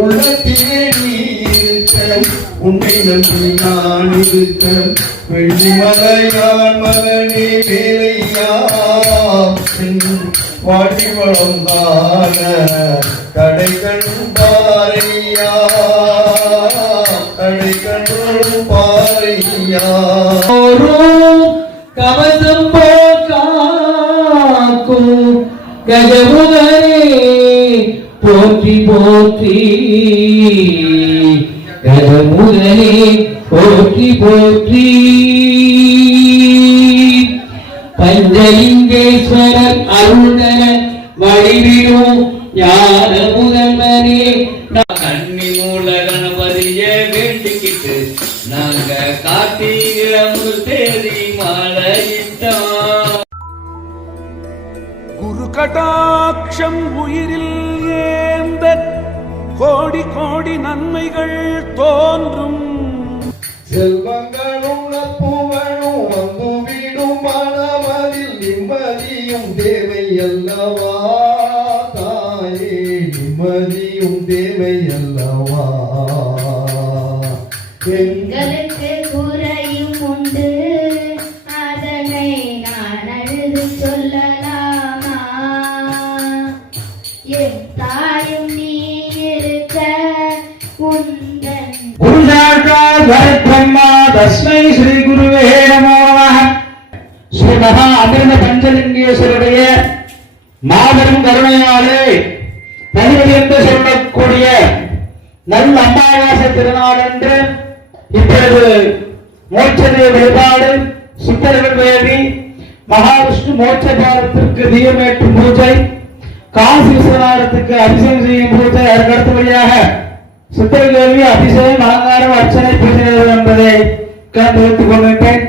உள்ளத்திலே நீ இருக்க உன்னை நம்பி நான் இருக்க வெள்ளிமலையான் மகனே வேலையா வாடி வளம் காண கடை கண்ணும் பாறையா கடை கண்ணும் பாறையா கவசம் போக்காக்கும் கஜமுகனே போற்றி போற்றி கஜமுகனே போற்றி போற்றி பஞ்சலிங்கேஸ்வரர் அருள்தர வழிவிடும் ஞான முதல்வனே கண்ணி மூல கணபதிய வேண்டிக்கிட்டு நாங்க கார்த்திகை தேதி மாலையிட்டோம். குரு கடாட்சம் உயிரில் ஏந்த கோடி கோடி நன்மைகள் தோன்றும். செல்வங்களும் நட்புகளும் வந்து விடும் மனமதில் நிம்மதியும் தேவை அல்லவா தாயே நிம்மதியும் தேவை அல்லவா. எங்களுக்கு குறையும் உண்டு அதனை நான் அழுது சொல்லலாமா என் தாயும் நீ இருக்க உந்தன் ब्रह्मा तस्मै श्री गुरुवे नमो नमः. श्री மகா அமிர்த பஞ்சலிங்கேஸ்வருடைய மாபெரும் கருணையாலே பதினெட்டு என்று சொல்லக்கூடிய நல்ல அமாவாசை திருநாள் என்று இப்பொழுது மோட்சதே வழிபாடு சித்தர்கள் வேதி மகாவிஷ்ணு மோட்ச பாரத்திற்கு தீபமேற்றும் பூஜை காசி விஸ்வநாதத்துக்கு அபிஷேகம் செய்யும் பூஜை அதற்கு அடுத்தபடியாக சித்தர்கள் வேதி அபிஷேகம் அலங்காரம் அர்ச்சனை பூஜை என்பதை கலந்து வைத்துக் கொள்கின்றேன்.